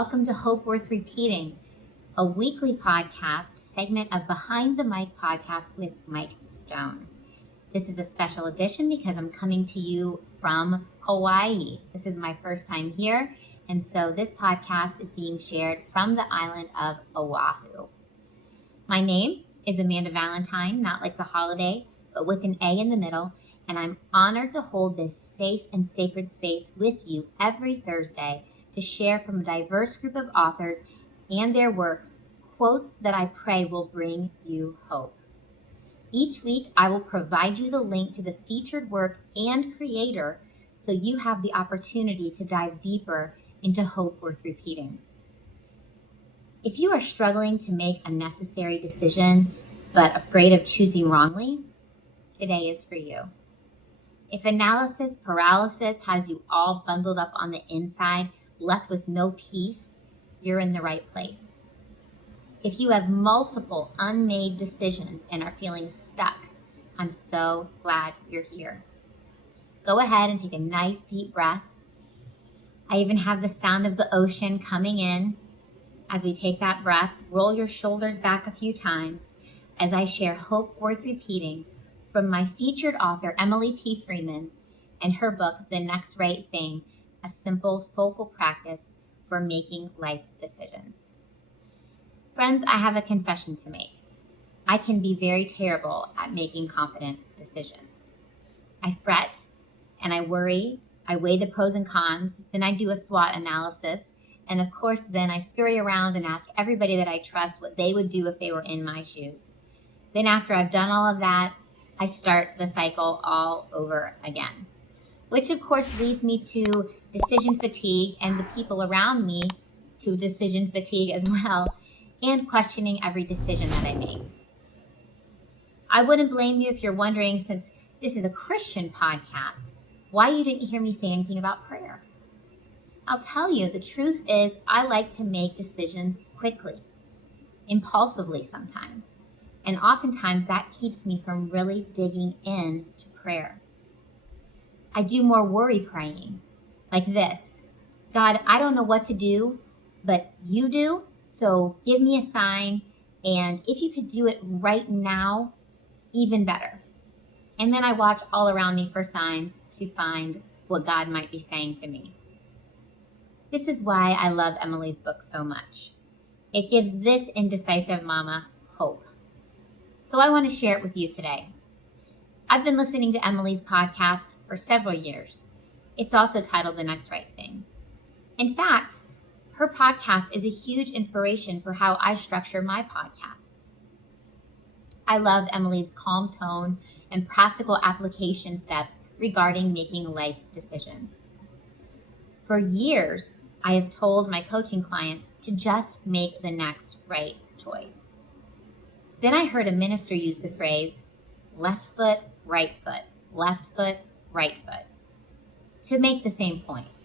welcome to Hope Worth Repeating, a weekly podcast segment of Behind the Mic podcast with Mike Stone. This is a special edition because I'm coming to you from Hawaii. This is my first time here, and so this podcast is being shared from the island of Oahu. My name is Amanda Valantine, not like the holiday, but with an A in the middle, and I'm honored to hold this safe and sacred space with you every Thursday to share from a diverse group of authors and their works, quotes that I pray will bring you hope. Each week, I will provide you the link to the featured work and creator so you have the opportunity to dive deeper into hope worth repeating. If you are struggling to make a necessary decision but afraid of choosing wrongly, today is for you. If analysis paralysis has you all bundled up on the inside, left with no peace, you're in the right place. If you have multiple unmade decisions and are feeling stuck, I'm so glad you're here. Go ahead and take a nice deep breath. I even have the sound of the ocean coming in. As we take that breath, roll your shoulders back a few times as I share hope worth repeating from my featured author, Emily P Freeman, and her book, The Next Right Thing, a simple, soulful practice for making life decisions. Friends, I have a confession to make. I can be very terrible at making confident decisions. I fret and I worry. I weigh the pros and cons. Then I do a SWOT analysis. And of course, then I scurry around and ask everybody that I trust what they would do if they were in my shoes. Then after I've done all of that, I start the cycle all over again, which of course leads me to decision fatigue and the people around me to decision fatigue as well, and questioning every decision that I make. I wouldn't blame you if you're wondering, since this is a Christian podcast, why you didn't hear me say anything about prayer. I'll tell you, the truth is I like to make decisions quickly, impulsively sometimes, and oftentimes that keeps me from really digging into prayer. I do more worry praying, like this: God, I don't know what to do, but you do, so give me a sign, and if you could do it right now, even better. And then I watch all around me for signs to find what God might be saying to me. This is why I love Emily's book so much. It gives this indecisive mama hope. So I want to share it with you today. I've been listening to Emily's podcast for several years. It's also titled The Next Right Thing. In fact, her podcast is a huge inspiration for how I structure my podcasts. I love Emily's calm tone and practical application steps regarding making life decisions. For years, I have told my coaching clients to just make the next right choice. Then I heard a minister use the phrase, left foot, right foot, left foot, right foot, to make the same point.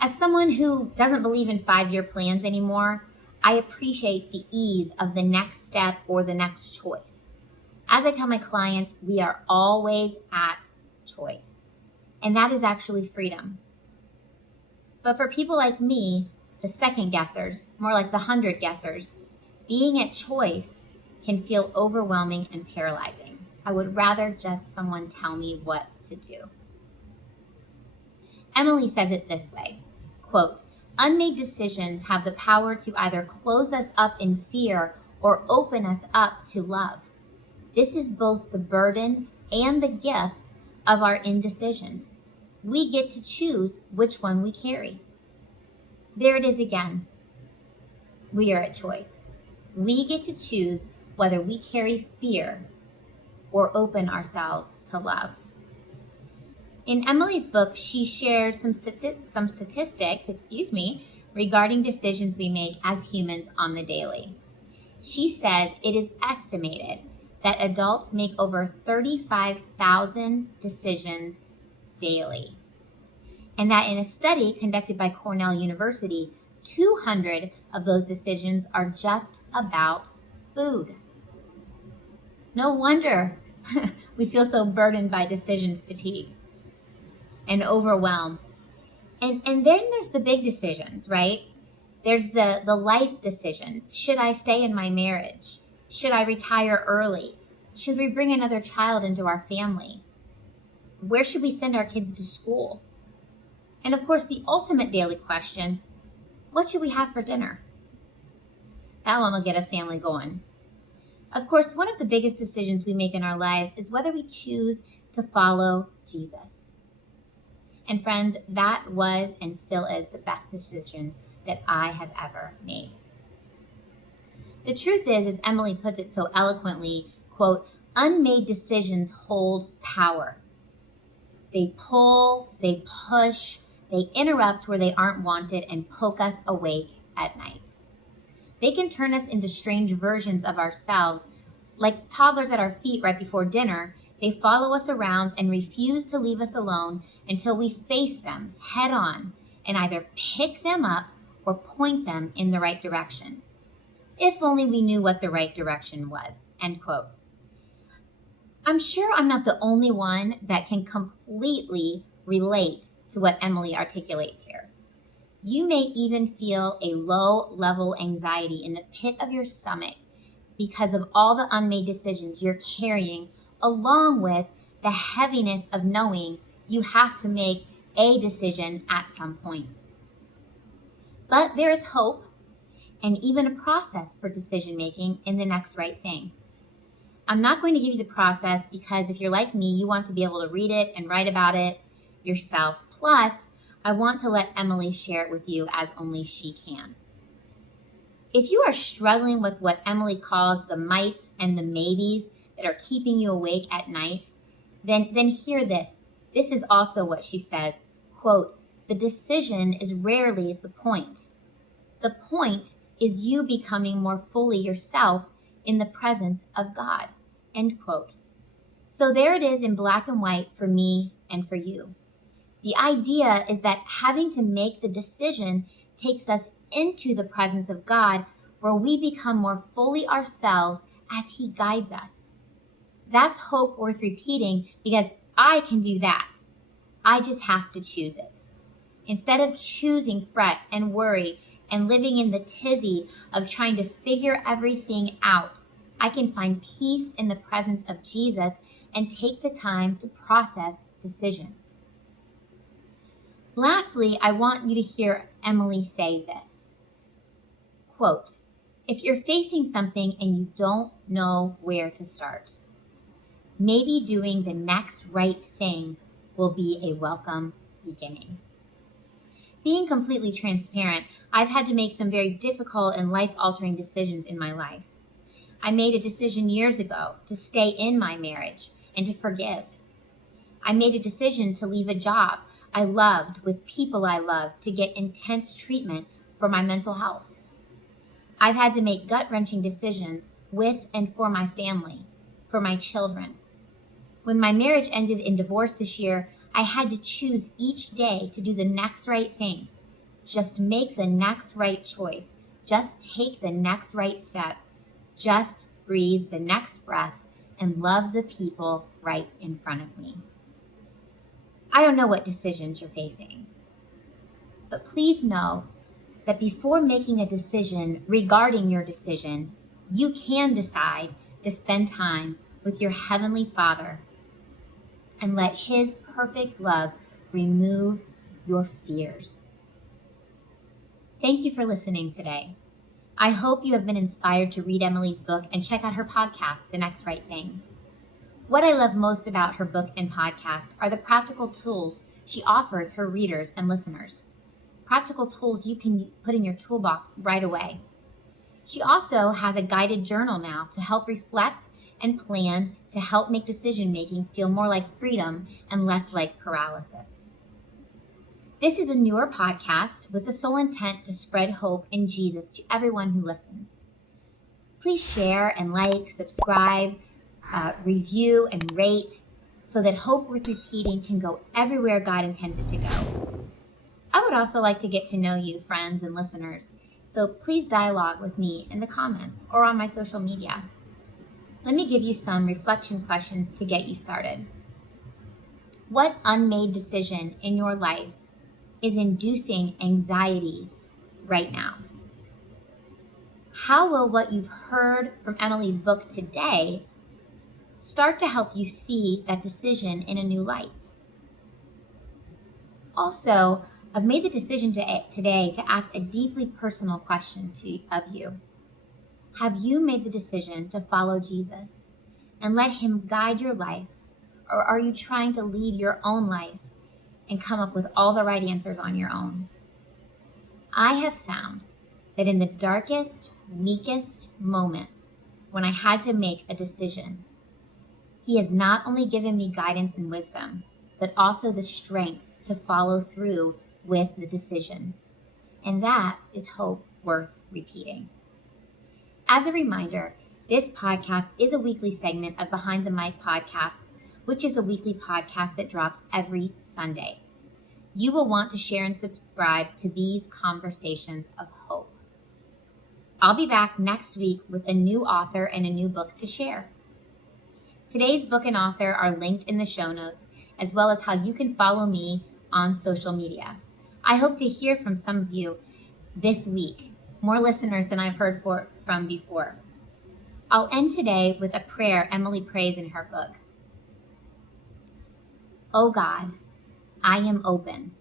As someone who doesn't believe in 5-year plans anymore, I appreciate the ease of the next step or the next choice. As I tell my clients, we are always at choice, and that is actually freedom. But for people like me, the second guessers, more like the 100 guessers, being at choice can feel overwhelming and paralyzing. I would rather just someone tell me what to do. Emily says it this way, quote, unmade decisions have the power to either close us up in fear or open us up to love. This is both the burden and the gift of our indecision. We get to choose which one we carry. There it is again. We are at choice. We get to choose whether we carry fear or open ourselves to love. In Emily's book, she shares some statistics, regarding decisions we make as humans on the daily. She says it is estimated that adults make over 35,000 decisions daily, and that in a study conducted by Cornell University, 200 of those decisions are just about food. No wonder we feel so burdened by decision fatigue and overwhelm. And then there's the big decisions, right? There's the life decisions. Should I stay in my marriage? Should I retire early? Should we bring another child into our family? Where should we send our kids to school? And of course, the ultimate daily question, what should we have for dinner? That one will get a family going. Of course, one of the biggest decisions we make in our lives is whether we choose to follow Jesus. And friends, that was and still is the best decision that I have ever made. The truth is, as Emily puts it so eloquently, quote, unmade decisions hold power. They pull, they push, they interrupt where they aren't wanted and poke us awake at night. They can turn us into strange versions of ourselves. Like toddlers at our feet right before dinner, they follow us around and refuse to leave us alone until we face them head on and either pick them up or point them in the right direction. If only we knew what the right direction was, end quote. I'm sure I'm not the only one that can completely relate to what Emily articulates here. You may even feel a low-level anxiety in the pit of your stomach because of all the unmade decisions you're carrying, along with the heaviness of knowing you have to make a decision at some point. But there is hope and even a process for decision-making in the next right thing. I'm not going to give you the process because if you're like me, you want to be able to read it and write about it yourself. Plus, I want to let Emily share it with you as only she can. If you are struggling with what Emily calls the mights and the maybes that are keeping you awake at night, then hear this. This is also what she says, quote, the decision is rarely the point. The point is you becoming more fully yourself in the presence of God, end quote. So there it is in black and white for me and for you. The idea is that having to make the decision takes us into the presence of God where we become more fully ourselves as He guides us. That's hope worth repeating because I can do that. I just have to choose it. Instead of choosing fret and worry and living in the tizzy of trying to figure everything out, I can find peace in the presence of Jesus and take the time to process decisions. Lastly, I want you to hear Emily say this. Quote, if you're facing something and you don't know where to start, maybe doing the next right thing will be a welcome beginning. Being completely transparent, I've had to make some very difficult and life-altering decisions in my life. I made a decision years ago to stay in my marriage and to forgive. I made a decision to leave a job I loved with people I loved to get intense treatment for my mental health. I've had to make gut-wrenching decisions with and for my family, for my children. When my marriage ended in divorce this year, I had to choose each day to do the next right thing. Just make the next right choice. Just take the next right step. Just breathe the next breath and love the people right in front of me. I don't know what decisions you're facing, but please know that before making a decision regarding your decision, you can decide to spend time with your Heavenly Father and let His perfect love remove your fears. Thank you for listening today. I hope you have been inspired to read Emily's book and check out her podcast, The Next Right Thing. What I love most about her book and podcast are the practical tools she offers her readers and listeners. Practical tools you can put in your toolbox right away. She also has a guided journal now to help reflect and plan to help make decision-making feel more like freedom and less like paralysis. This is a newer podcast with the sole intent to spread hope in Jesus to everyone who listens. Please share and like, subscribe, review, and rate so that Hope Worth Repeating can go everywhere God intends it to go. I would also like to get to know you, friends and listeners, so please dialogue with me in the comments or on my social media. Let me give you some reflection questions to get you started. What unmade decision in your life is inducing anxiety right now? How will what you've heard from Emily's book today start to help you see that decision in a new light? Also, I've made the decision today to ask a deeply personal question of you. Have you made the decision to follow Jesus and let him guide your life? Or are you trying to lead your own life and come up with all the right answers on your own? I have found that in the darkest, weakest moments when I had to make a decision, he has not only given me guidance and wisdom, but also the strength to follow through with the decision. And that is hope worth repeating. As a reminder, this podcast is a weekly segment of Behind the Mic Podcasts, which is a weekly podcast that drops every Sunday. You will want to share and subscribe to these conversations of hope. I'll be back next week with a new author and a new book to share. Today's book and author are linked in the show notes, as well as how you can follow me on social media. I hope to hear from some of you this week, more listeners than I've heard from before. I'll end today with a prayer Emily prays in her book. Oh God, I am open.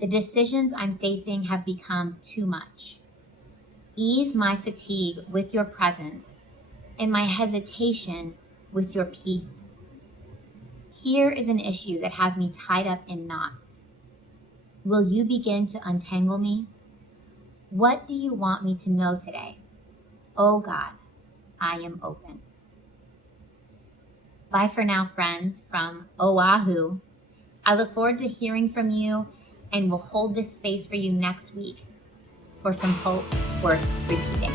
The decisions I'm facing have become too much. Ease my fatigue with your presence and my hesitation with your peace. Here is an issue that has me tied up in knots. Will you begin to untangle me? What do you want me to know today? Oh God, I am open. Bye for now, friends, from Oahu. I look forward to hearing from you, and we'll hold this space for you next week for some hope worth repeating.